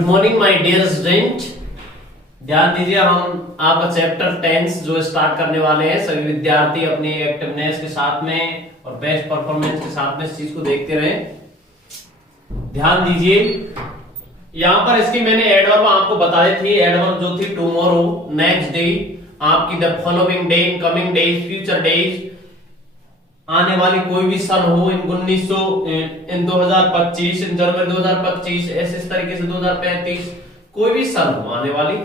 Good morning my dear student. ध्यान दीजिए, हम आपका चैप्टर 10 जो स्टार्ट करने वाले हैं। सभी विद्यार्थी अपनी एक्टिवनेस के साथ में और बेस्ट परफॉर्मेंस के साथ में इस चीज को देखते रहें। ध्यान दीजिए, यहाँ पर इसकी मैंने एडवर्ब आपको बताई थी। एडवर्ब जो थी टुमारो, नेक्स्ट डे, आपकी the following day, coming days, future days, आने वाली कोई भी सन हो, इन 1900, इन 2025, इन जनवरी 2025, ऐसे इस तरीके से 2035, कोई भी सन हो आने वाली,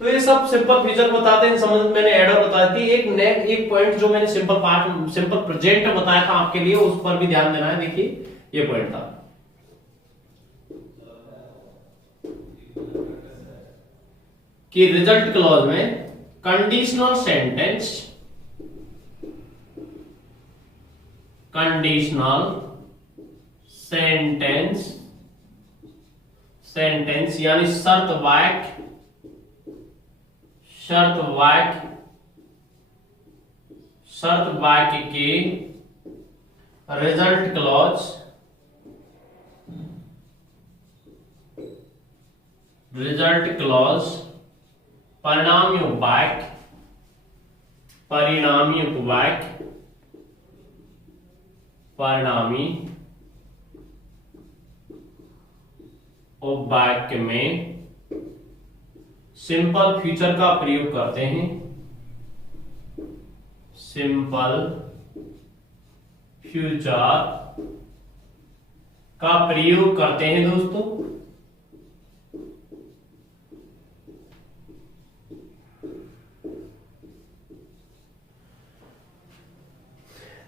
तो ये सब सिंपल फ्यूचर बताते हैं। समझ मैंने एडर बताई थी। एक पॉइंट जो मैंने सिंपल प्रेजेंट बताया था आपके लिए, उस पर भी ध्यान देना है। देखिए ये पॉइंट था कि रिजल्ट क्लॉज में कंडीशनल सेंटेंस यानी शर्त वाक्य के रिजल्ट क्लॉज परिणामी वाक्य में सिंपल फ्यूचर का प्रयोग करते हैं। सिंपल फ्यूचर का प्रयोग करते हैं दोस्तों।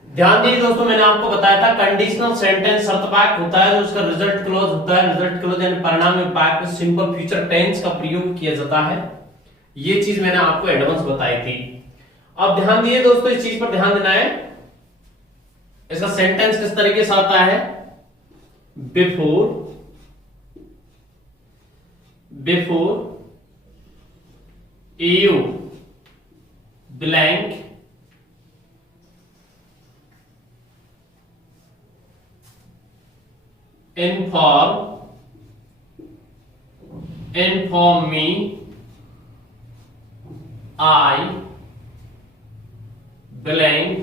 ध्यान दीजिए दोस्तों, मैंने आपको बताया था कंडीशनल सेंटेंस शर्त वाक्य होता है, जो उसका रिजल्ट क्लॉज होता है। रिजल्ट क्लॉज यानी परिणामी वाक्य में सिंपल फ्यूचर टेंस का प्रयोग किया जाता है। ये चीज मैंने आपको एडवांस बताई थी। अब ध्यान दीजिए दोस्तों, इस चीज पर ध्यान देना है। इसका सेंटेंस किस तरीके से आता है? Before you blank inform me, I blank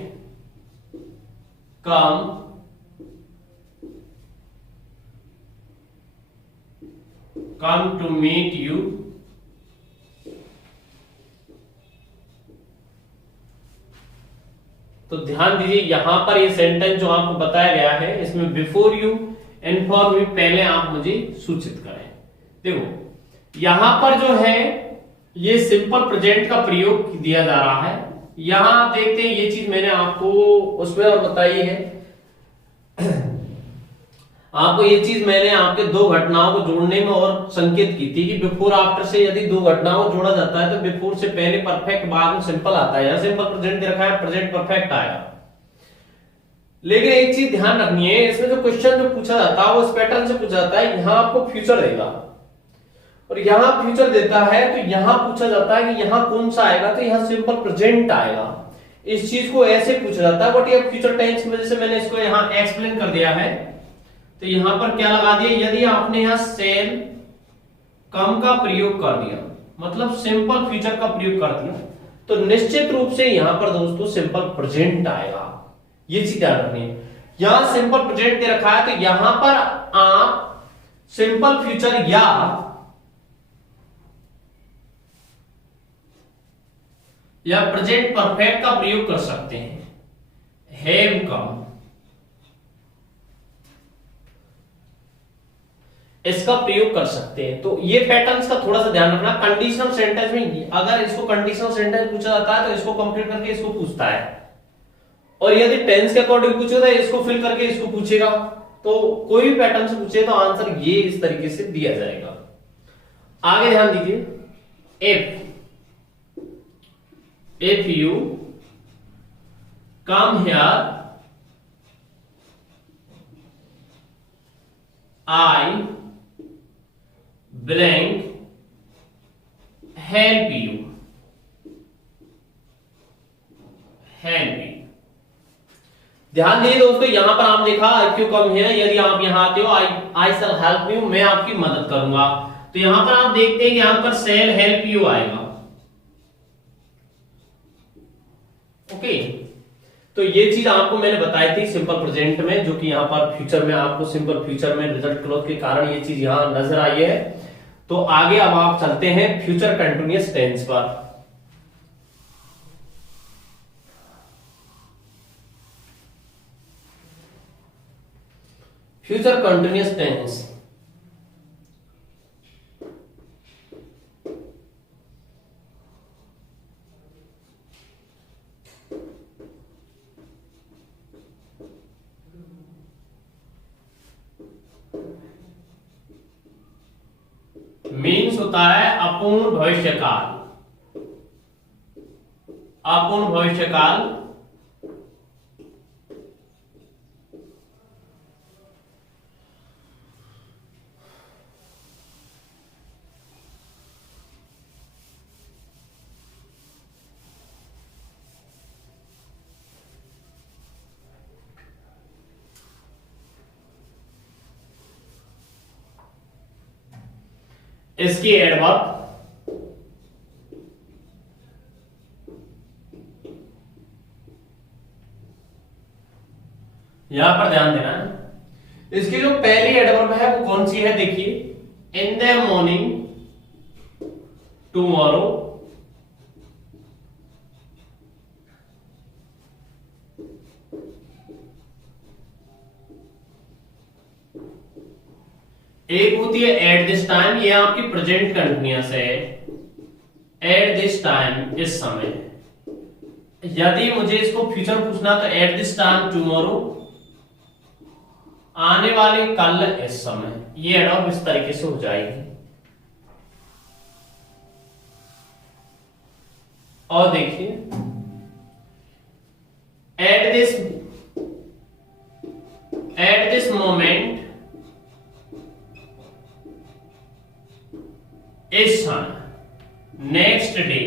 come to meet you. तो ध्यान दीजिए, यहां पर ये सेंटेंस जो आपको बताया गया है, इसमें बिफोर यू इन्फॉर्म मी, पहले आप मुझे सूचित करें। देखो यहां पर जो है ये सिंपल प्रेजेंट का प्रयोग दिया जा रहा है। यहां देखते हैं, ये चीज मैंने आपको उसमें और बताई है। आपको ये चीज मैंने आपके दो घटनाओं को जोड़ने में और संकेत की थी कि बिफोर आफ्टर से यदि दो घटनाओं को जोड़ा जाता है तो बिफोर से पहले परफेक्ट, बाद में सिंपल आता है। यहां सिंपल प्रेजेंट दे रखा है, प्रेजेंट परफेक्ट आएगा। लेकिन एक चीज ध्यान रखनी है, इसमें जो क्वेश्चन जो पूछा जाता है वो इस पैटर्न से पूछा जाता है। यहां आपको फ्यूचर देगा और यहां फ्यूचर देता है, तो यहां पूछा जाता है कि यहां कौन सा आएगा, तो यहां सिंपल प्रेजेंट आएगा। इस चीज को ऐसे पूछा जाता है, बट ये फ्यूचर टेंस की वजह से मैंने इसको यहां एक्सप्लेन कर दिया है। तो यहां पर क्या लगा दिया, यदि आपने यहां सेल कम का प्रयोग कर दिया, मतलब सिंपल फ्यूचर का प्रयोग कर दिया, तो निश्चित रूप से यहां पर दोस्तों सिंपल प्रेजेंट आएगा। ये चीज ध्यान रखनी है। यहां सिंपल प्रेजेंट दे रखा है, तो यहां पर आप सिंपल फ्यूचर या प्रेजेंट परफेक्ट का प्रयोग कर सकते हैं। हैव कम, इसका प्रयोग कर सकते हैं। तो ये पैटर्न्स का थोड़ा सा ध्यान रखना। कंडीशनल सेंटेंस में अगर इसको कंडीशनल सेंटेंस पूछा जाता है तो इसको कंप्लीट करके इसको पूछता है, और यदि टेंस के अकॉर्डिंग पूछेगा तो इसको फिल करके इसको पूछेगा। तो कोई भी पैटर्न से पूछे तो आंसर ये इस तरीके से दिया जाएगा। आगे ध्यान दीजिए, if you come here, I blank help you. ध्यान दीजिए दोस्तों, यहां पर आप देखा इफ यू कम हियर, यदि आप यहां आते हो, आई शैल हेल्प यू, मैं आपकी मदद करूंगा। तो यहां पर आप देखते हैं कि यहां पर सेल हेल्प यू आएगा। ओके, तो ये चीज आपको मैंने बताई थी सिंपल प्रेजेंट में, जो कि यहां पर फ्यूचर में आपको सिंपल फ्यूचर में रिजल्ट क्लोज के कारण ये चीज यहां नजर आई है। तो आगे अब आप चलते हैं फ्यूचर कंटिन्यूअस टेंस पर। फ्यूचर कंटिन्यूअस टेंस मीन्स होता है अपूर्ण भविष्यकाल। अपूर्ण भविष्यकाल इसकी एडवर्ब यहां पर ध्यान देना है। इसकी जो पहली एडवर्ब है वो कौन सी है, देखिए, इन द मॉर्निंग टुमारो, एक होती है एट दिस टाइम, ये आपकी प्रेजेंट कंटिन्यूअस है। एट दिस टाइम, इस समय। यदि मुझे इसको फ्यूचर पूछना तो एट दिस टाइम टुमारो, आने वाले कल इस समय। ये एडवर्ब इस तरीके से हो जाएगी। और देखिए, एट दिस मोमेंट, इस क्षण, नेक्स्ट डे,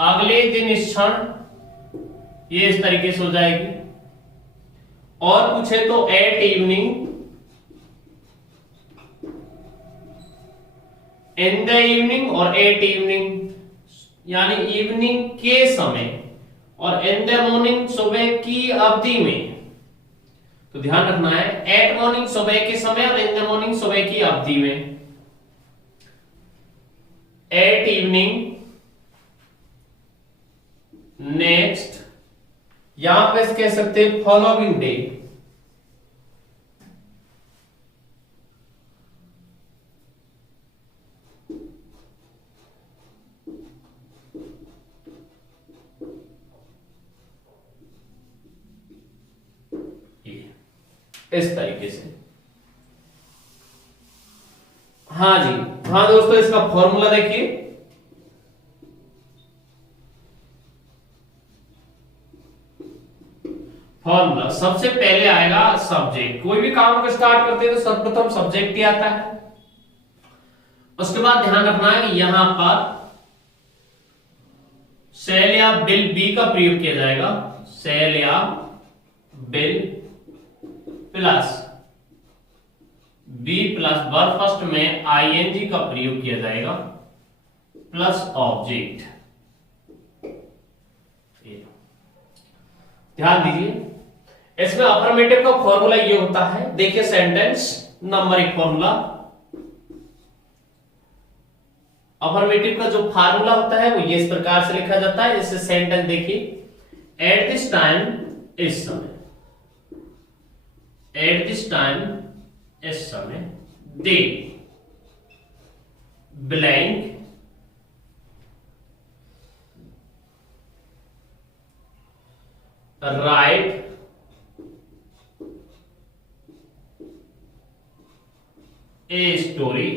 अगले दिन, इस क्षण, ये इस तरीके से हो जाएगी। और पूछे तो at evening, in the evening और एट इवनिंग, यानी इवनिंग के समय, और इन द मॉर्निंग, सुबह की अवधि में। तो ध्यान रखना है, एट मॉर्निंग सुबह के समय और इन द मॉर्निंग सुबह की अवधि में। एट इवनिंग, नेक्स्ट, यहां पे कह सकते हैं फॉलोइंग डे। इस तरीके से। हाँ जी, हाँ दोस्तों, इसका फॉर्मूला देखिए। फॉर्मूला सबसे पहले आएगा सब्जेक्ट। कोई भी काम को स्टार्ट करते हैं तो सर्वप्रथम सब्जेक्ट ही आता है। उसके बाद ध्यान रखना है कि यहां पर सेल या बिल बी का प्रयोग किया जाएगा। सेल या will plus be plus verb first में आईएनजी का प्रयोग किया जाएगा प्लस ऑब्जेक्ट। ध्यान दीजिए, इसमें अफर्मेटिव का फॉर्मूला ये होता है। देखिए, सेंटेंस नंबर एक फॉर्मूला, अफर्मेटिव का जो फार्मूला होता है वो ये इस प्रकार से लिखा जाता है। जैसे सेंटेंस देखिए, एट दिस टाइम, इस समय, एट दिस टाइम, इस समय, they blank write a story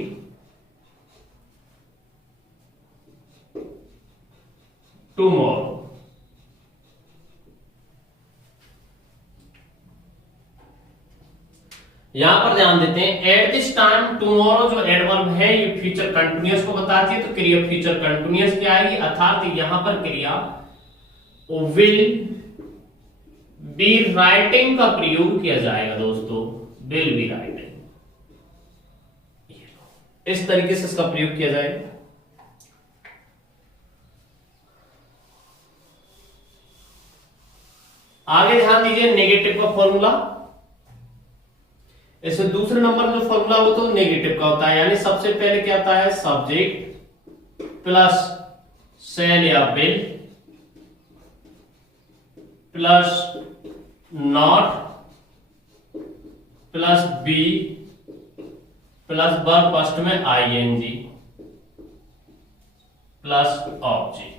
tomorrow. यहां पर ध्यान देते हैं, एट दिस टाइम टुमारो जो एडवर्ब है ये फ्यूचर कंटिन्यूअस को बताती है। तो क्रिया फ्यूचर कंटिन्यूअस की आएगी, अर्थात यहां पर क्रिया विल बी राइटिंग का प्रयोग किया जाएगा दोस्तों। Will be writing. इस तरीके से इसका प्रयोग किया जाएगा। आगे ध्यान दीजिए नेगेटिव का फॉर्मूला। इसमें दूसरे नंबर जो फॉर्मूला हो तो नेगेटिव का होता है, यानी सबसे पहले क्या आता है, सब्जेक्ट प्लस शैल या will plus not plus be plus verb first में आईएनजी प्लस ऑब्जेक्ट।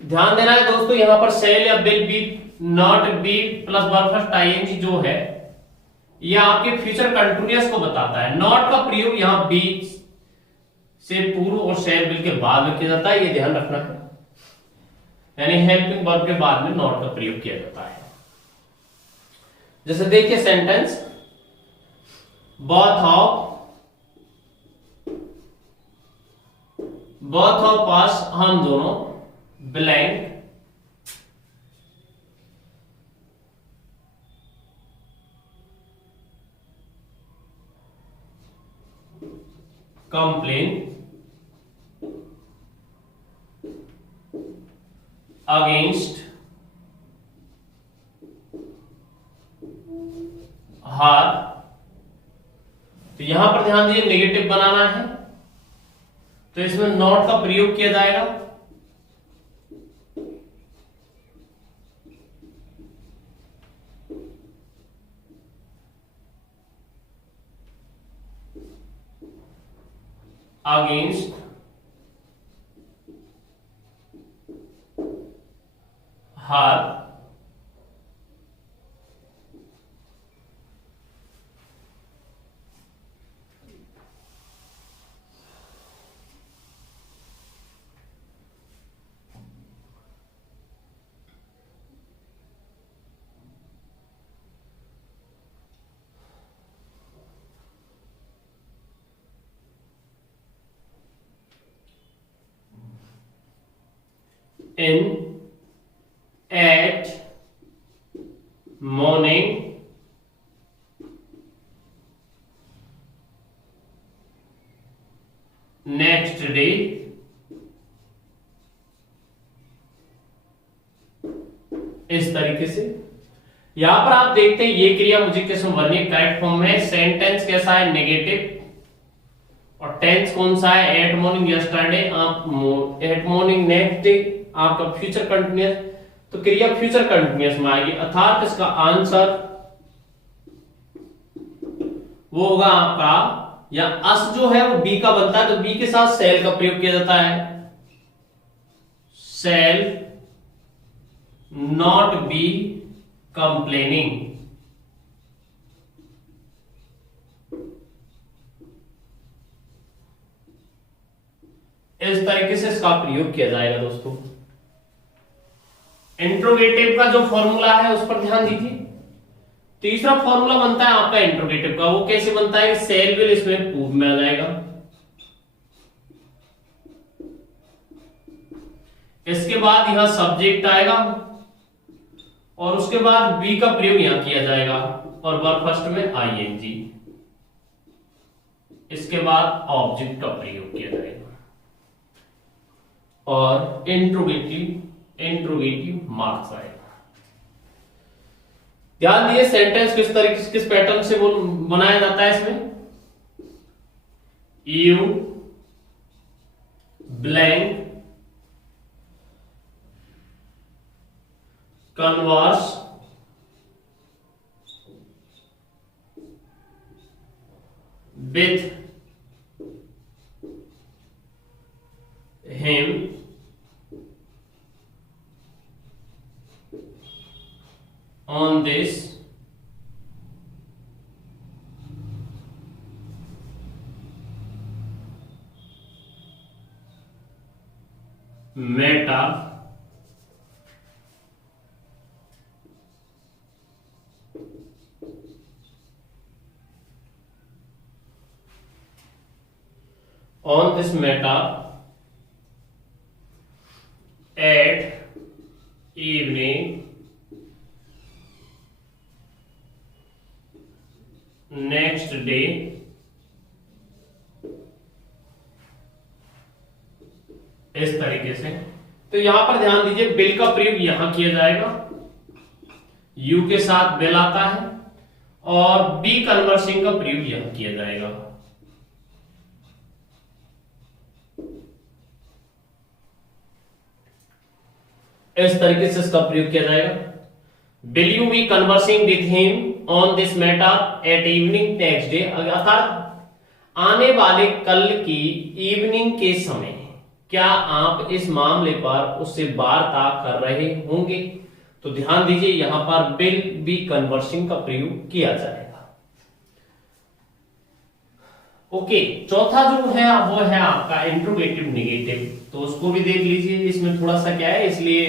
ध्यान देना है दोस्तों, यहां पर सेल या will be not be plus verb first ING जो है यह आपके फ्यूचर कंटिन्यूअस को बताता है। नॉट का प्रयोग यहां बी से पूर्व और सेल बिल के बाद में किया जाता है, यह ध्यान रखना है, यानी हेल्पिंग वर्ब के बाद में नॉट का प्रयोग किया जाता है। जैसे देखिए सेंटेंस, बोथ ऑफ अस, हम दोनों, ब्लैंक कंप्लेन अगेंस्ट हार। तो यहां पर ध्यान दीजिए नेगेटिव बनाना है तो इसमें नॉट का प्रयोग किया जाएगा। अगेंस्ट हार in at morning next day इस तरीके से। यहां पर आप देखते हैं ये क्रिया मुझे किसमें बननी है, करेक्ट फॉर्म में। सेंटेंस कैसा है, नेगेटिव, और टेंस कौन सा है, एट मॉर्निंग यस्टरडे, आप एट मॉर्निंग नेक्स्ट डे आपका फ्यूचर कंटिन्यूअस, तो क्रिया फ्यूचर कंटिन्यूअस में आएगी, अर्थात इसका आंसर वो होगा आपका, या अस जो है वो बी का बनता है तो बी के साथ सेल का प्रयोग किया जाता है, सेल नॉट बी कंप्लेनिंग। इस तरीके से इसका प्रयोग किया जाएगा दोस्तों। इंट्रोगेटिव का जो फॉर्मूला है उस पर ध्यान दीजिए। तीसरा फॉर्मूला बनता है आपका इंट्रोगेटिव का, वो कैसे बनता है, सेल विल इसमें पूर्व में आ जाएगा, इसके बाद यहां सब्जेक्ट आएगा और उसके बाद बी का प्रयोग यहां किया जाएगा और वर्ब फर्स्ट में आईएनजी, इसके बाद ऑब्जेक्ट का प्रयोग किया जाएगा और इंट्रोगेटिव मार्क्स आएगा। ध्यान दिए सेंटेंस किस तरीके से, किस पैटर्न से बनाया जाता है इसमें, you blank converse with him on this matter at evening तो यहां पर ध्यान दीजिए बिल का प्रयोग यहां किया जाएगा, यू के साथ बिल आता है, और बी कन्वर्सिंग का प्रयोग यहां किया जाएगा। इस तरीके से इसका प्रयोग किया जाएगा। Will you be conversing with him on this matter at evening next day, अर्थात आने वाले कल की इवनिंग के समय क्या आप इस मामले पर उससे वार्ता कर रहे होंगे। तो ध्यान दीजिए यहां पर विल बी कन्वर्सिंग का प्रयोग किया जाएगा। ओके, चौथा जो है वो है आपका इंट्रोगेटिव नेगेटिव, तो उसको भी देख लीजिए। इसमें थोड़ा सा क्या है, इसलिए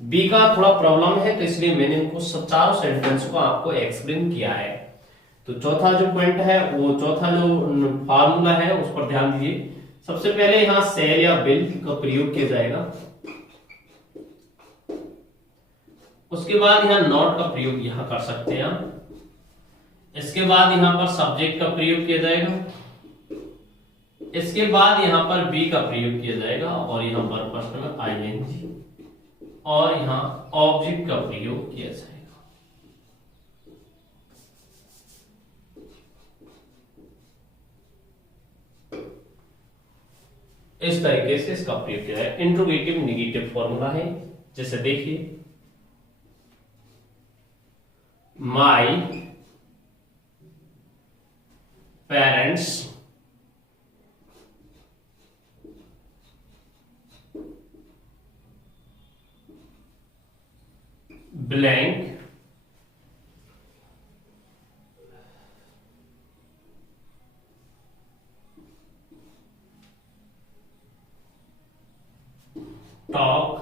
बी का थोड़ा प्रॉब्लम है, तो इसलिए मैंने इनको चारों सेंटेंस को आपको एक्सप्लेन किया है। तो चौथा जो पॉइंट है, वो चौथा जो फार्मूला है उस पर ध्यान दीजिए। सबसे पहले यहां सेल या बिल का प्रयोग किया जाएगा, उसके बाद यहां नॉट का प्रयोग यहां कर सकते हैं आप, इसके बाद यहां पर सब्जेक्ट का प्रयोग किया जाएगा, इसके बाद यहां पर बी का प्रयोग किया जाएगा, और यहां वर्ब पर्सन आईएनजी, और यहां ऑब्जेक्ट का प्रयोग किया जाएगा। इस तरीके से इसका प्रयोग किया है। इंट्रोगेटिव नेगेटिव फॉर्मूला है, जैसे देखिए my parents blank talk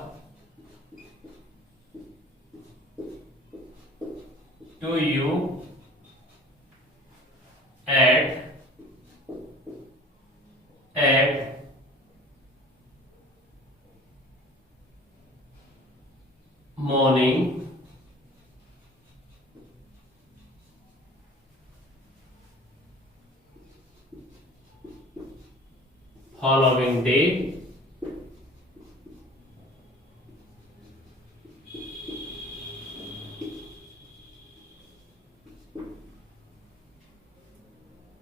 to you at morning following day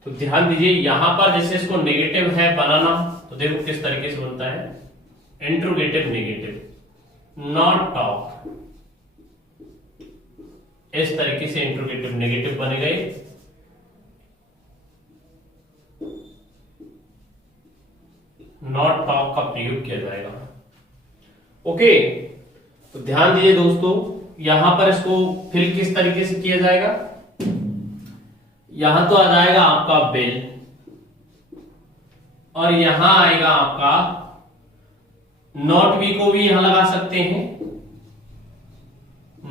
तो ध्यान दीजिए यहां पर जैसे इसको नेगेटिव है बनाना, तो देखो किस तरीके से बनता है, इंट्रोगेटिव नेगेटिव, नॉट टॉक, इस तरीके से इंट्रोगेटिव नेगेटिव बने गए। नॉट टॉक का प्रयोग किया जाएगा। ओके, तो ध्यान दीजिए दोस्तों, यहां पर इसको फिल किस तरीके से किया जाएगा। यहां तो आ जाएगा आपका बिल, और यहां आएगा आपका नॉट बी को भी यहां लगा सकते हैं,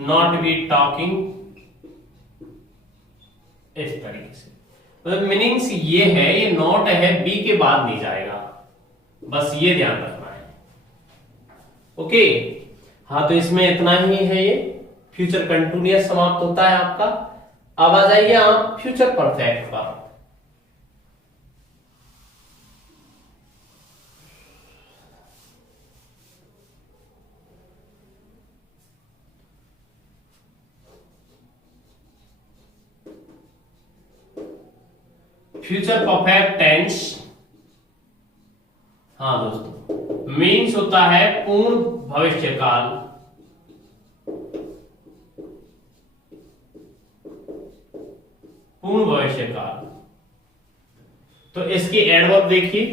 नॉट बी टॉकिंग, इस तरीके से। मतलब मीनिंग्स ये है, ये नॉट है, बी के बाद नहीं जाएगा, बस ये ध्यान रखना है। ओके, हाँ तो इसमें इतना ही है। ये फ्यूचर कंटिन्यूअस समाप्त होता है आपका। अब आ जाइए आप फ्यूचर परफेक्ट पर। फ्यूचर परफेक्ट टेंस, हाँ दोस्तों, मीन्स होता है पूर्ण भविष्य काल, पूर्ण भविष्य काल। तो इसकी एडवर्ब देखिए,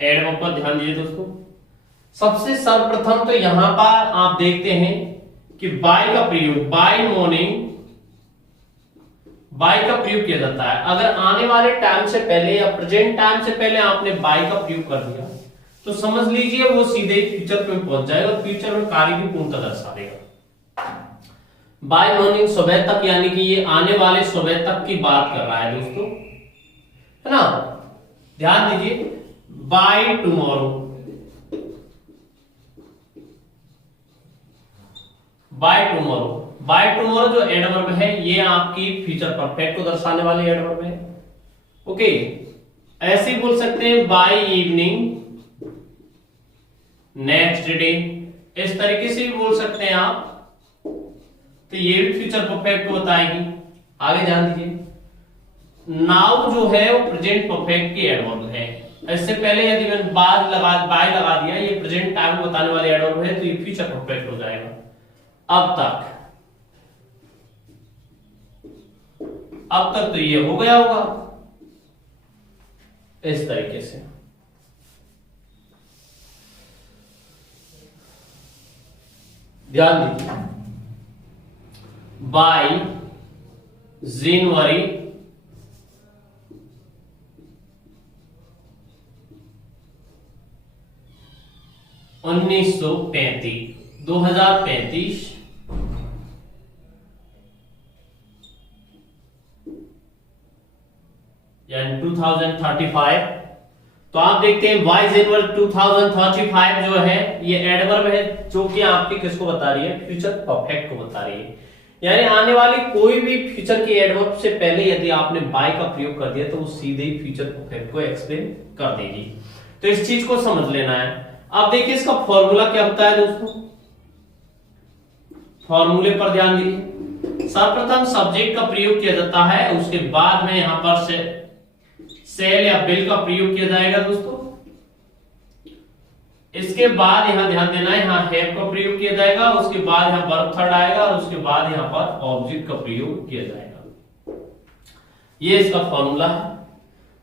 एडवर्ब पर ध्यान दीजिए दोस्तों। सबसे सर्वप्रथम तो यहां पर आप देखते हैं कि बाय का प्रयोग, बाय मॉर्निंग, बाय का प्रयोग किया जाता है। अगर आने वाले टाइम से पहले या प्रेजेंट टाइम से पहले आपने बाय का प्रयोग कर दिया, तो समझ लीजिए वो सीधे फ्यूचर में पहुंच जाएगा और फ्यूचर में कार्य की पूर्णता दर्शा देगा। बाय मॉर्निंग सुबह तक, यानी कि ये आने वाले सुबह तक की बात कर रहा है दोस्तों, है ना। ध्यान दीजिए, by tomorrow, by tomorrow, by tomorrow जो एडवर्ब है ये आपकी फ्यूचर परफेक्ट को दर्शाने वाली एडवर्ब है। ओके, ऐसे ही बोल सकते हैं बाय इवनिंग नेक्स्ट डे, इस तरीके से भी बोल सकते हैं आप। तो ये भी फ्यूचर परफेक्ट को बताएगी। आगे ध्यान दीजिए, नाउ जो है वो प्रेजेंट परफेक्ट की एडवर्ब है। इससे पहले यदि मैंने बाय लगा दिया, ये प्रेजेंट टाइम बताने वाले एडवर्ब है, तो ये फ्यूचर परफेक्ट हो जाएगा। अब तक तो ये हो गया होगा इस तरीके से। ध्यान दीजिए, बाय जनवरी 2035 यानी 2035। तो आप देखते हैं बाय जनवरी 2035 जो है ये एडवर्ब है, जो कि आपके किसको बता रही है, फ्यूचर परफेक्ट को बता रही है। यानी आने वाली कोई भी फ्यूचर के एडवर्ब से पहले यदि आपने बाय का प्रयोग कर दिया तो वो सीधे ही फ्यूचर परफेक्ट को एक्सप्लेन कर देगी। तो इस चीज को समझ लेना है। अब देखिए इसका फॉर्मूला क्या होता है दोस्तों, फॉर्मूले पर ध्यान दीजिए। सर्वप्रथम सब्जेक्ट का प्रयोग किया जाता है, उसके बाद में यहां पर सेल या बिल का प्रयोग किया जाएगा दोस्तों। इसके बाद यहां ध्यान देना है, यहां हैव का प्रयोग किया जाएगा, उसके बाद यहां वर्ब थर्ड आएगा और उसके बाद यहां पर ऑब्जेक्ट का प्रयोग किया जाएगा। ये इसका फॉर्मूला है।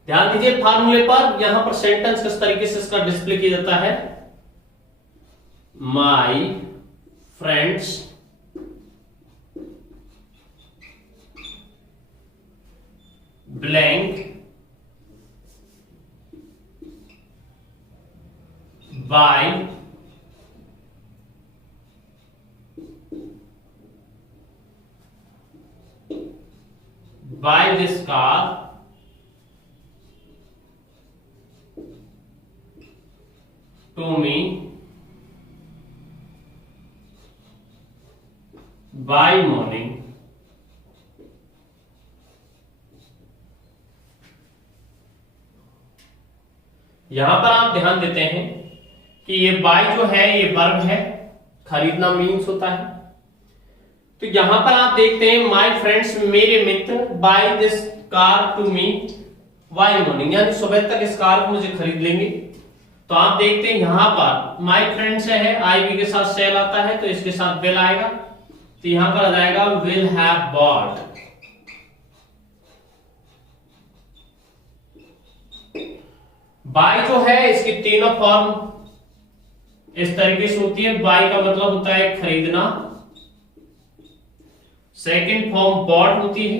ध्यान दीजिए फॉर्मूले पर। यहां पर सेंटेंस किस तरीके से इसका डिस्प्ले किया जाता है, my friends blank by this car to me by morning। यहां पर आप ध्यान देते हैं कि ये बाय जो है ये वर्ब है, खरीदना मीन्स होता है। तो यहां पर आप देखते हैं माय फ्रेंड्स मेरे मित्र by this car to me by morning, यानी सुबह तक इस कार को मुझे खरीद लेंगे। तो आप देखते हैं यहां पर माय फ्रेंड्स है, आई वी के साथ सेल आता है तो इसके साथ विल आएगा, तो यहां पर आ जाएगा विल हैव बॉट। बाय जो है इसकी तीनों फॉर्म इस तरीके से होती है। बाय का मतलब होता है खरीदना, सेकंड फॉर्म बॉट होती है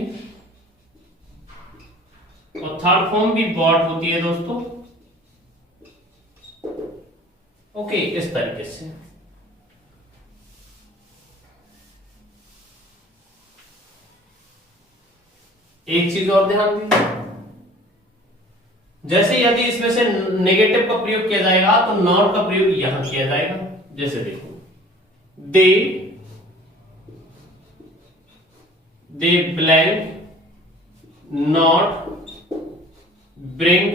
और थर्ड फॉर्म भी बॉट होती है दोस्तों। ओके, इस तरीके से। एक चीज और ध्यान दीजिए, जैसे यदि इसमें से नेगेटिव का प्रयोग किया जाएगा तो नॉट का प्रयोग यहां किया जाएगा। जैसे देखो, they blank not bring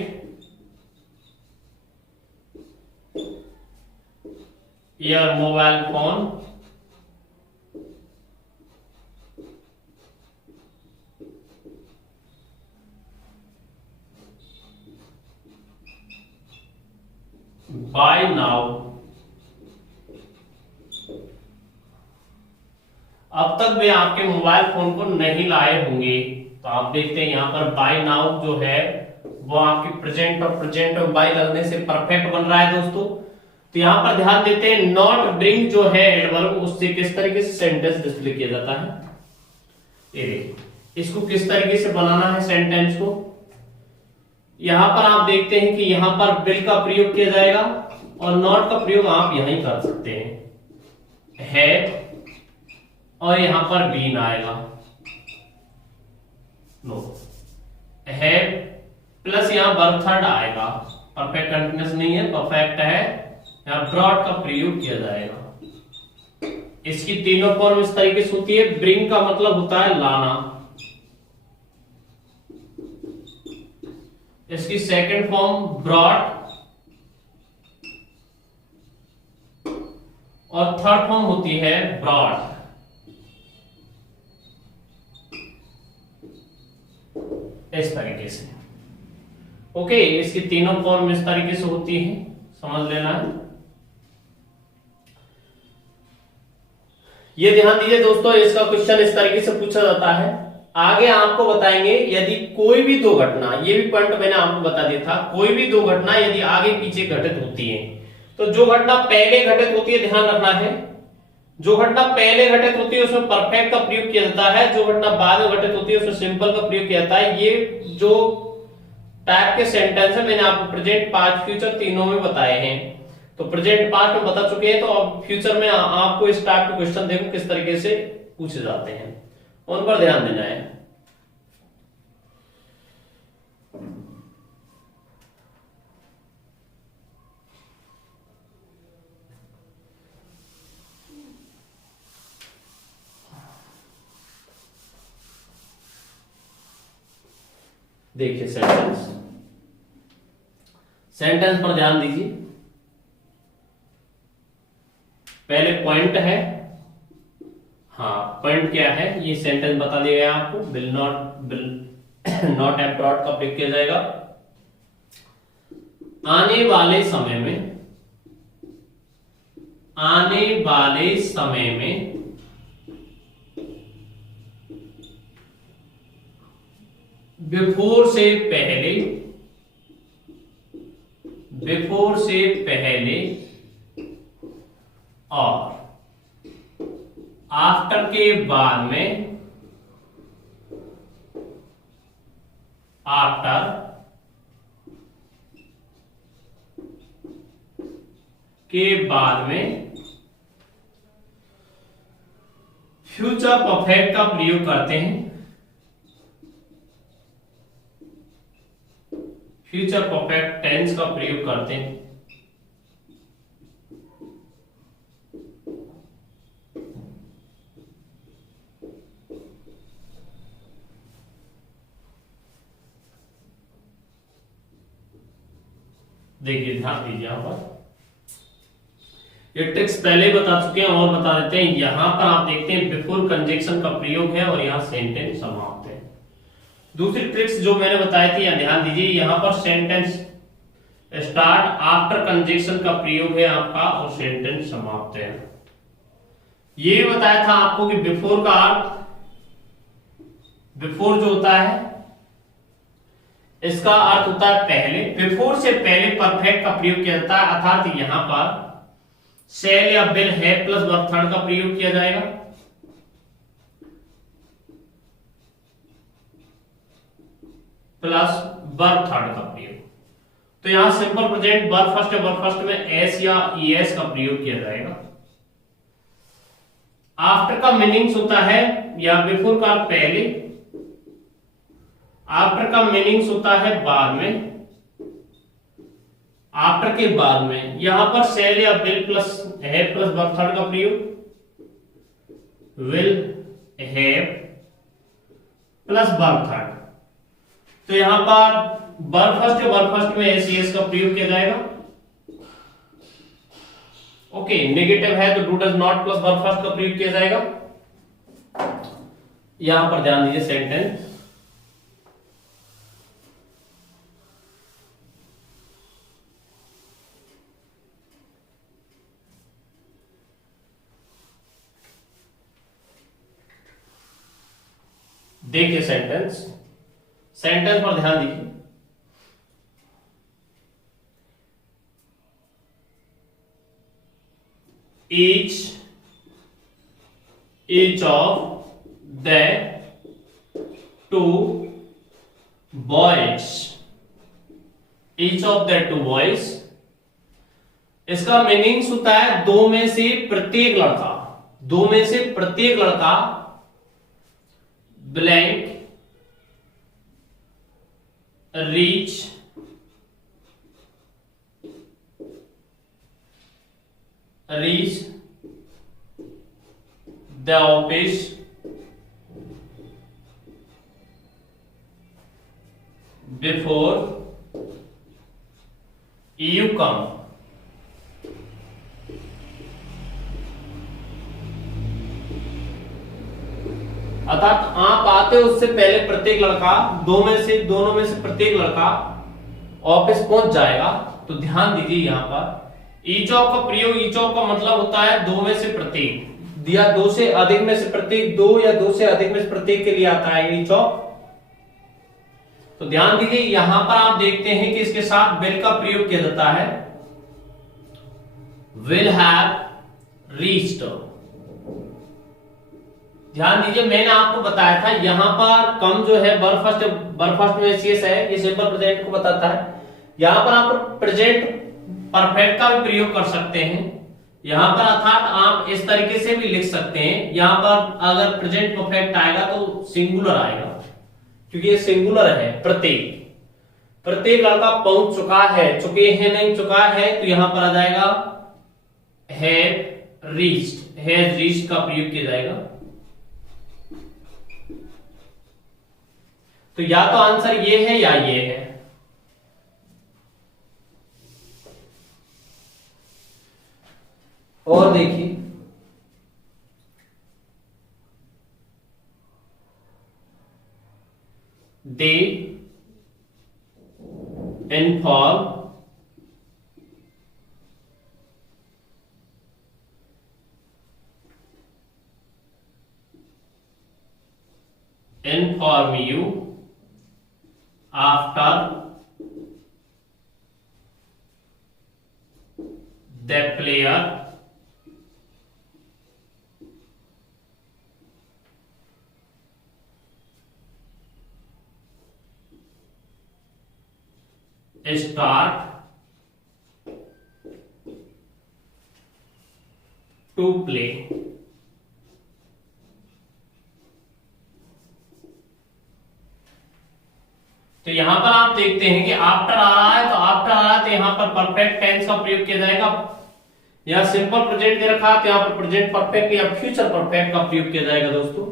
your mobile phone by now. अब तक वे आपके मोबाइल फोन को नहीं लाए होंगे। तो आप देखते हैं यहां पर बाय नाउ जो है वो आपके प्रेजेंट और बाय लगने से परफेक्ट बन रहा है दोस्तों। तो यहां पर ध्यान देते हैं नॉट ब्रिंग जो है एडवर्ब, उससे किस तरीके से सेंटेंस डिस्प्ले किया जाता है। ये देखिए, इसको किस तरीके से बनाना है सेंटेंस को। यहां पर आप देखते हैं कि यहां पर विल का प्रयोग किया जाएगा और नॉट का प्रयोग आप यहीं कर सकते हैं, है, और यहां पर बीन आएगा, नो, है प्लस यहां वर्ब थर्ड आएगा। परफेक्ट कंटीन्यूअस नहीं है, परफेक्ट है, यहां ब्रॉड का प्रयोग किया जाएगा। इसकी तीनों फॉर्म इस तरीके से होती है। ब्रिंग का मतलब होता है लाना, इसकी सेकंड फॉर्म ब्रॉड और थर्ड फॉर्म होती है ब्रॉड। इस तरीके से। ओके, इसकी तीनों फॉर्म इस तरीके से होती है, समझ लेना है। ये ध्यान दीजिए दोस्तों, इसका क्वेश्चन इस तरीके से पूछा जाता है। आगे आपको बताएंगे यदि कोई भी दो घटना, ये भी पॉइंट मैंने आपको बता दिया था, कोई भी दो घटना यदि आगे पीछे घटित होती है, तो जो घटना पहले घटित होती है, ध्यान रखना है, जो घटना पहले घटित होती है उसमें परफेक्ट का प्रयोग किया जाता है, जो घटना बाद में घटित होती है उसमें सिंपल का प्रयोग किया जाता है। ये जो टाइप के सेंटेंस है मैंने आपको प्रेजेंट, पास्ट, फ्यूचर तीनों में बताए हैं। तो प्रेजेंट पास्ट में बता चुके हैं, तो अब फ्यूचर में आपको इस टाइप के क्वेश्चन देखो किस तरीके से पूछे जाते हैं, उन पर ध्यान देना है। देखिए सेंटेंस, सेंटेंस पर ध्यान दीजिए। पहले पॉइंट है, हाँ पॉइंट क्या है, ये सेंटेंस बता दिया गया आपको। विल नॉट हैव ब्रॉड का प्रयोग किया जाएगा। आने वाले समय में, आने वाले समय में बिफोर से पहले, बिफोर से पहले और आफ्टर के बाद में, आफ्टर के बाद में फ्यूचर परफेक्ट का प्रयोग करते हैं। फ्यूचर परफेक्ट टेंस का प्रयोग करते हैं। देखिए ध्यान दीजिए, यहां पर ये ट्रिक्स पहले बता चुके हैं और बता देते हैं। यहां पर आप देखते हैं बिफोर कंजंक्शन का प्रयोग है और यहां सेंटेंस समाप्त है। दूसरी ट्रिक्स जो मैंने बताई थी, ध्यान दीजिए, यहां पर सेंटेंस स्टार्ट आफ्टर कंजंक्शन का प्रयोग है आपका और सेंटेंस समाप्त है। ये बताया था आपको कि बिफोर का अर्थ, बिफोर जो होता है इसका अर्थ होता है पहले। बिफोर से पहले परफेक्ट का प्रयोग किया जाता है, अर्थात यहां पर शैल या विल है प्लस वर्ब थर्ड का प्रयोग किया जाएगा। प्लस वर्ब थर्ड का प्रयोग। तो यहां सिंपल प्रेजेंट वर्ब फर्स्ट है, वर्ब फर्स्ट में एस या ईएस का प्रयोग किया जाएगा। आफ्टर का मीनिंग्स होता है, या बिफोर का पहले, आफ्टर का मीनिंग्स होता है बाद में, आफ्टर के बाद में। यहां पर शैल या विल प्लस है प्लस वर्ब थर्ड का प्रयोग, will have plus verb third. तो यहां पर वर्ब फर्स्ट है, वर्ब फर्स्ट में एस का प्रयोग किया जाएगा। ओके, नेगेटिव है तो do does not plus verb first का प्रयोग किया जाएगा। यहां पर ध्यान दीजिए सेंटेंस, देखिए सेंटेंस, सेंटेंस पर ध्यान दीजिए। each of the two boys, each of the two boys, इसका मीनिंग्स होता है दो में से प्रत्येक लड़का, दो में से प्रत्येक लड़का blank reach the office before you come. अर्थात आप आते हो उससे पहले प्रत्येक लड़का दोनों में से प्रत्येक लड़का ऑफिस पहुंच जाएगा। तो ध्यान दीजिए यहां पर ईच ऑफ का प्रयोग, ईच ऑफ का मतलब होता है दो में से प्रत्येक, दिया दो से अधिक में से प्रत्येक, दो या दो से अधिक में से प्रत्येक के लिए आता है ईच ऑफ। तो ध्यान दीजिए यहां पर आप देखते हैं कि इसके साथ विल का प्रयोग किया जाता है, विल हैव रीच्ड। ध्यान दीजिए मैंने आपको बताया था यहां पर कम जो है बरफस्ट में सीएस है, ये सिंपल प्रेजेंट को बताता है। यहां पर आप प्रेजेंट परफेक्ट का भी प्रयोग कर सकते हैं यहां पर, अर्थात आप इस तरीके से भी लिख सकते हैं। यहां पर अगर प्रेजेंट परफेक्ट आएगा तो सिंगुलर आएगा, क्योंकि ये सिंगुलर है। प्रत्येक लड़का पहुंच चुका है, चुके हैं नहीं चुका है, तो यहां पर आ जाएगा हैव रीच्ड का प्रयोग किया जाएगा। तो या तो आंसर ये है या ये है। और देखिए they inform you after the player start to play। तो यहां पर आप देखते हैं कि आफ्टर आ रहा है, तो आफ्टर आ रहा है तो यहां पर परफेक्ट टेंस का प्रयोग किया जाएगा। यहां सिंपल प्रेजेंट दे रखा है तो यहां पर प्रेजेंट परफेक्ट या फ्यूचर परफेक्ट का प्रयोग किया जाएगा दोस्तों।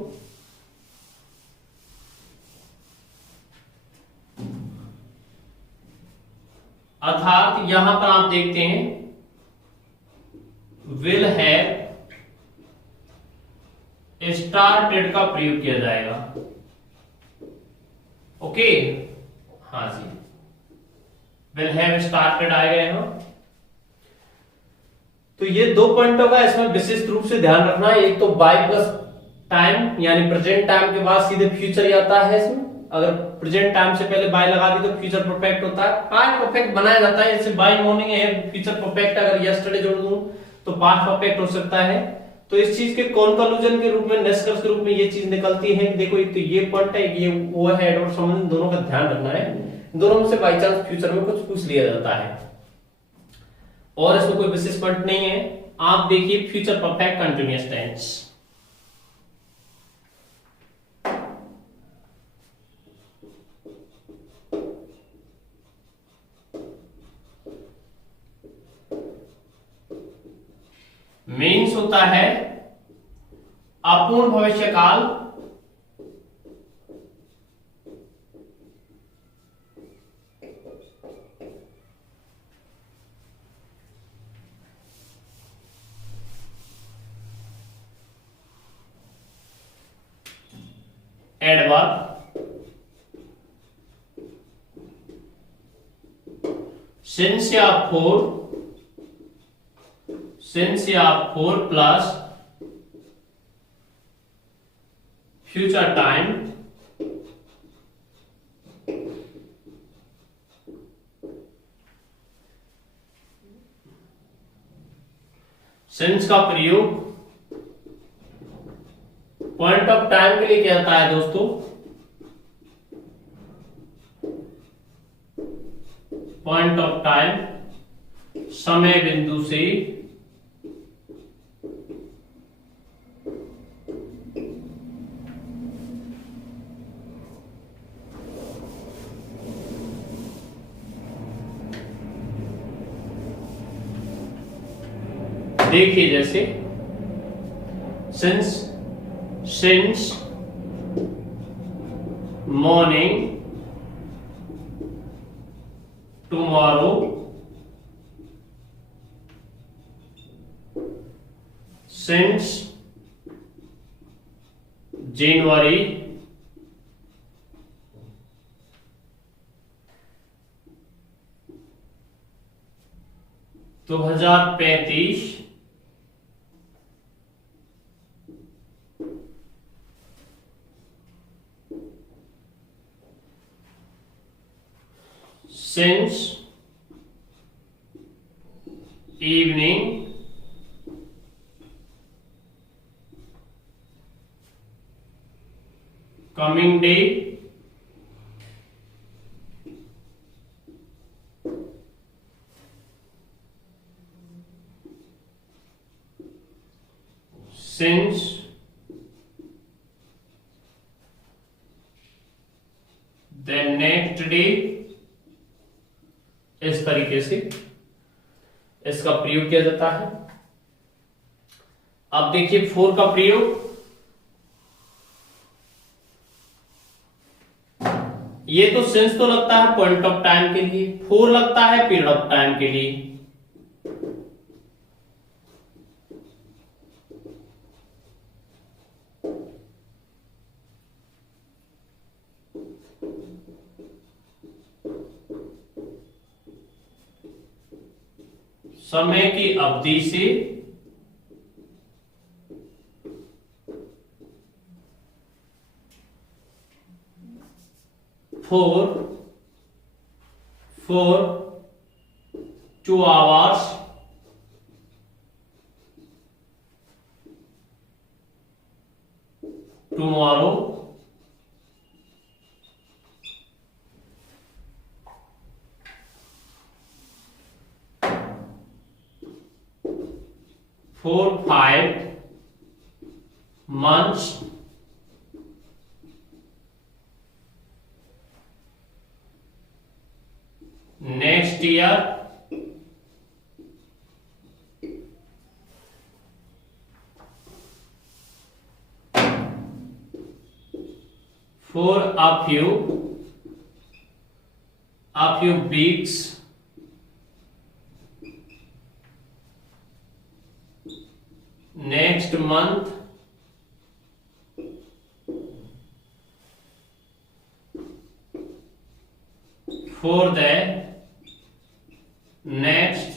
अर्थात यहां पर आप देखते हैं विल हैव स्टार्टेड का प्रयोग किया जाएगा। ओके, हाँ जी, विल हैव स्टार्टेड आएगा यहां। तो ये दो पॉइंटों का इसमें विशिष्ट रूप से ध्यान रखना है। एक तो बाय प्लस टाइम यानी प्रेजेंट टाइम के बाद सीधे फ्यूचर ही आता है इसमें। अगर प्रेजेंट टाइम से पहले बाय लगा दी तो फ्यूचर परफेक्ट होता है। पास्ट परफेक्ट बनाया जाता है, जैसे बाय मॉर्निंग है फ्यूचर परफेक्ट, अगर यस्टरडे जोड़ दूं तो पास्ट परफेक्ट हो सकता है। तो इस चीज के कॉन्क्लूजन के रूप में, निष्कर्ष के रूप में ये चीज निकलती है कि देखो एक तो ये पॉइंट है, ये वो है, एडवर्ब संबंध दोनों का ध्यान रखना है। दोनों में से बाई चांस फ्यूचर में कुछ पूछ लिया जाता है और इसमें कोई विशेष पॉइंट नहीं है। आप देखिए future perfect continuous tense, means होता है अपूर्ण भविष्यकाल एडवर्ब सिंस या for plus future time since का प्रयोग पॉइंट ऑफ टाइम के लिए क्या होता है दोस्तों? पॉइंट ऑफ टाइम समय बिंदु से देखिए जैसे since morning tomorrow since January 2035 since evening coming day since the next day, इस तरीके से इसका प्रयोग किया जाता है। अब देखिए 4 का प्रयोग, ये तो सिंस तो लगता है पॉइंट ऑफ टाइम के लिए, 4 लगता है पीरियड ऑफ टाइम के लिए। समय की अवधि से for 2 hours tomorrow for 5 months next year for a few weeks next month for the next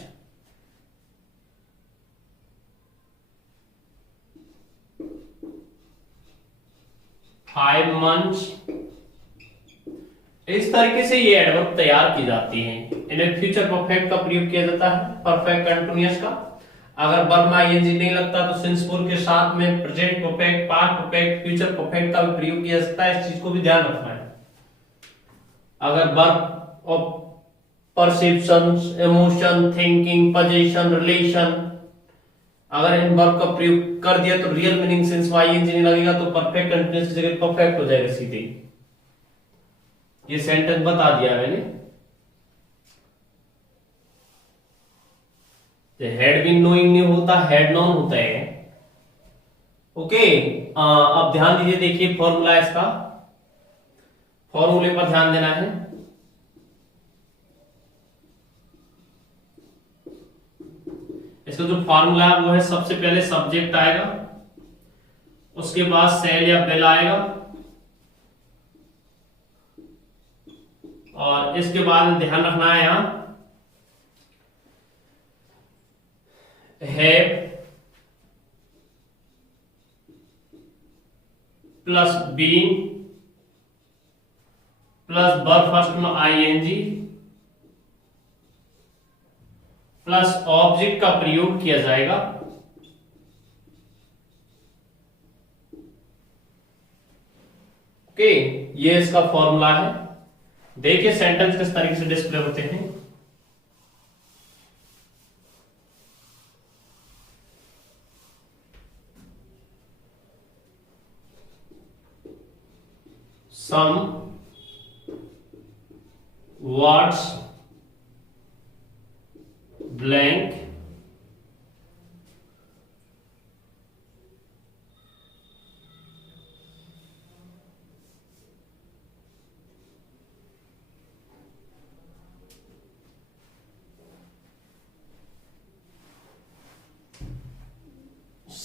5 months। इस तरीके से ये एडवर्ब तैयार की जाती हैं। इन्हें फ्यूचर परफेक्ट का प्रयोग किया जाता है, परफेक्ट कंटिन्यूअस का। अगर वर्ब में आईएनजी नहीं लगता तो सिंस 4 के साथ में present perfect, past perfect, future perfect का भी प्रयोग किया जाता है। इस चीज को भी ध्यान रखना है। अगर वर्ब और perceptions, emotion, thinking, position, relation, अगर इन वर्ब का प्रयोग कर दिया तो रियल मीनिंग सिंस आईएनजी नहीं लगेगा तो परफेक्ट कंटिन्यूअस की जगह परफेक्ट हो जाएगा सीधे। ये सेंटेंस बता दिया मैंने। हैड बीन नोइंग नहीं होता, हैड नोन होता है। ओके, अब ध्यान दीजिए, देखिए फॉर्मूला इसका, फॉर्मूले पर ध्यान देना है। इसका जो फॉर्मूला है वो है, सबसे पहले सब्जेक्ट आएगा, उसके बाद सेल या बेल आएगा, और इसके बाद ध्यान रखना है यहां have plus been plus verb first में आईएनजी प्लस ऑब्जेक्ट का प्रयोग किया जाएगा। ओके, ये इसका फॉर्मूला है। देखिए सेंटेंस किस तरीके से डिस्प्ले होते हैं। Some words blank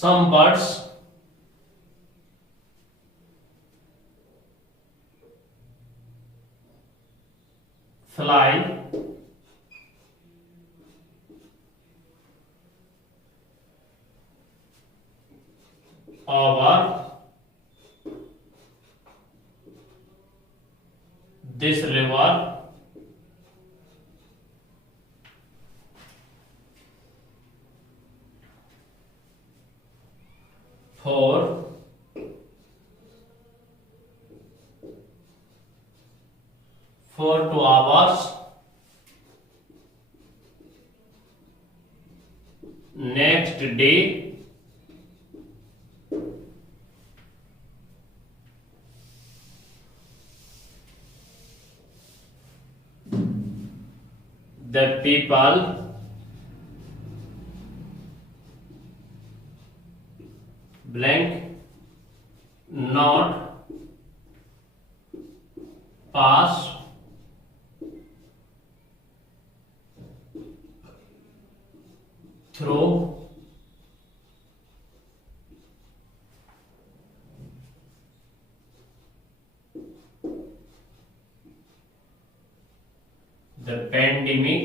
some birds fly over this river for 2 hours. Next day, the people blank not pass through the pandemic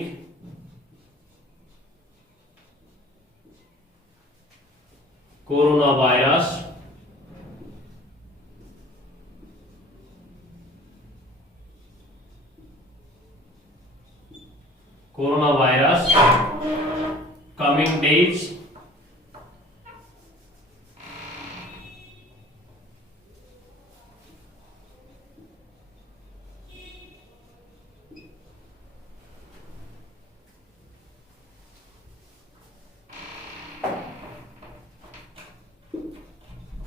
coronavirus coming days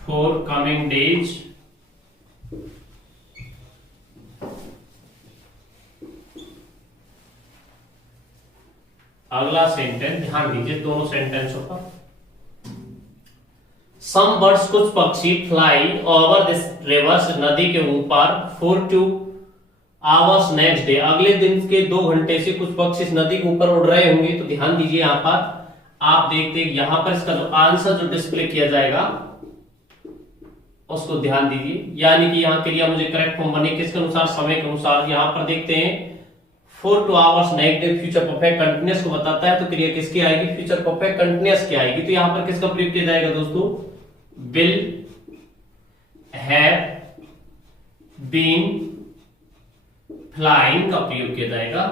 for coming days अगला सेंटेंस ध्यान दीजिए दोनों सेंटेंसों पर। सम बर्ड्स कुछ पक्षी fly over this reverse नदी के ऊपर फॉर 2 आवर्स नेक्स्ट डे अगले दिन के 2 घंटे से कुछ पक्षी इस नदी के ऊपर उड़ रहे होंगे। तो ध्यान दीजिए यहां पर आप देखते हैं यहां पर इसका जो आंसर जो डिस्प्ले किया जाएगा उसको ध्यान दीजिए, यानी कि यहां क्रिया मुझे करेक्ट फॉर्म बने किसके अनुसार समय के अनुसार। यहां पर देखते हैं for 2 hours next day future perfect continuous को बताता है, तो क्रिया किसकी आएगी फ्यूचर परफेक्ट कंटीन्यूअस की आएगी। तो यहां पर किसका प्रयोग किया जाएगा दोस्तों, विल हैव बीन फ्लाइंग का प्रयोग किया जाएगा।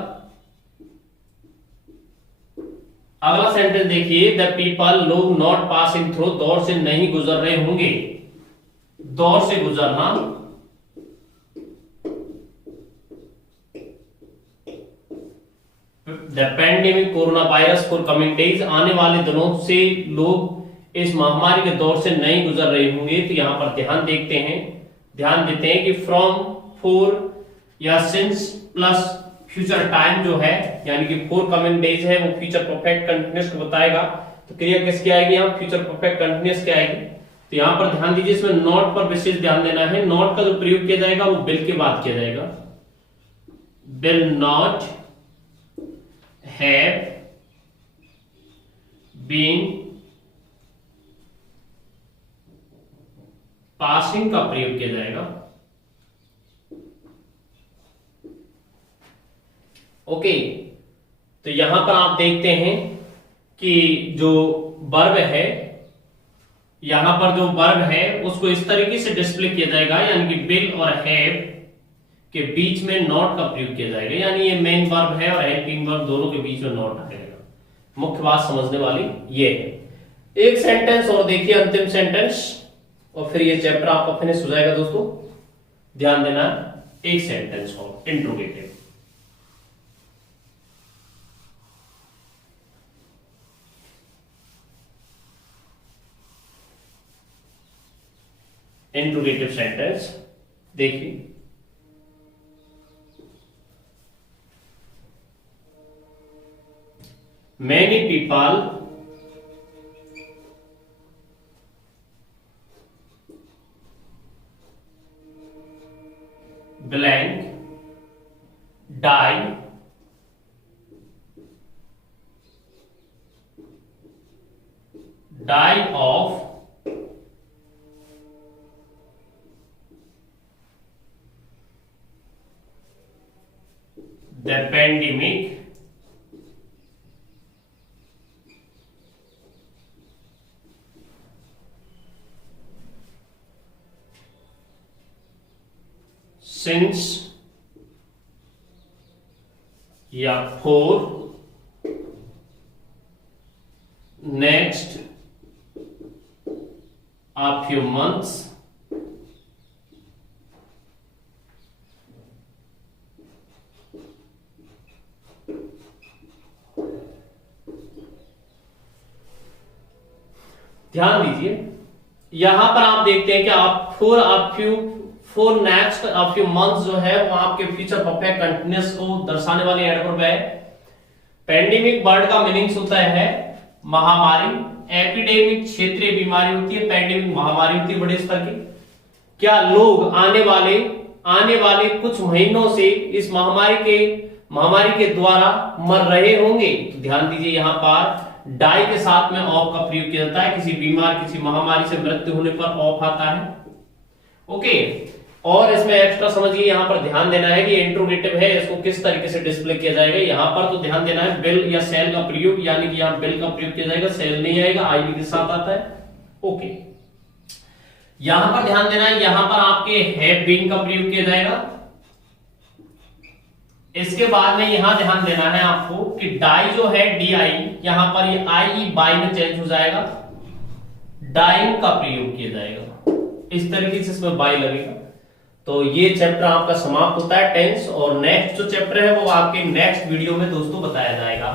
अगला सेंटेंस देखिए, द पीपल लोग नॉट पासिंग थ्रू दौर से नहीं गुजर रहे होंगे। दौर से गुजरना the pandemic corona virus for coming days आने वाले दिनों से लोग इस महामारी के दौर से नहीं गुजर रहे होंगे। तो यहां पर ध्यान देते हैं कि फ्रॉम फॉर या सिंस प्लस फ्यूचर टाइम जो है यानी कि फॉर कमिंग डेज है वो फ्यूचर परफेक्ट कंटीन्यूअस को बताएगा। तो क्रिया किसकी आएगी यहां फ्यूचर परफेक्ट कंटीन्यूअस की आएगी। तो यहां पर ध्यान दीजिए इसमें नॉट पर विशेष ध्यान देना है। नॉट का जो प्रयोग किया जाएगा वो बिल के बाद किया जाएगा। Will not have been passing का प्रयोग किया जाएगा। ओके, तो यहां पर आप देखते हैं कि जो वर्ब है यहां पर जो वर्ब है उसको इस तरीके से डिस्प्ले किया जाएगा, यानी कि बिल और हैव के बीच में नॉट का प्रयोग किया जाएगा। यानी ये मेन वर्ब है और हेल्पिंग वर्ब दोनों के बीच में नॉट आएगा। मुख्य बात समझने वाली ये है। एक सेंटेंस और देखिए, अंतिम सेंटेंस, और फिर ये चैप्टर आपका फिनिश हो जाएगा दोस्तों। ध्यान देना, एक सेंटेंस और इंट्रोगेटिव। इंट्रोगेटिव सेंटेंस देखिए, many people blank die of since या for next a few months ध्यान दीजिए, यहां पर आप देखते हैं कि आप for next a few months जो है वो आपके फ्यूचर परफेक्ट कंटिन्यूअस को दर्शाने वाली एडवर्ब है। पेंडेमिक वर्ड का मीनिंग्स होता है महामारी, एपिडेमिक क्षेत्रीय बीमारी होती है, पेंडेमिक महामारी होती है बड़े स्तर की। क्या लोग आने वाले कुछ महीनों से इस महामारी के द्वारा मर रहे होंगे? तो ध्यान दीजिए, यहां पर डाई के साथ में ऑफ का प्रयोग किया जाता है। किसी महामारी से मृत्यु होने पर ऑफ आता है। ओके, और इसमें एक्स्ट्रा समझिए, यहां पर ध्यान देना है कि इंट्रोगेटिव है, इसको किस तरीके से डिस्प्ले किया जाएगा। यहां पर तो ध्यान देना है विल या सेल का प्रयोग, यानी कि यहां विल का प्रयोग किया जाएगा, सेल नहीं आएगा, आईवी के साथ आता है। ओके, यहां पर ध्यान देना है, यहां पर आपके हैव बीन का प्रयोग किया जाएगा। इसके बाद में यहां ध्यान देना है आपको कि डाई जो है DI, यहां पर ये IE बाई में चेंज हो जाएगा, डाइंग का प्रयोग किया जाएगा, इस तरीके से इसमें बाई लगेगा। तो ये चैप्टर आपका समाप्त होता है टेंस, और नेक्स्ट जो चैप्टर है वो आपके नेक्स्ट वीडियो में दोस्तों बताया जाएगा।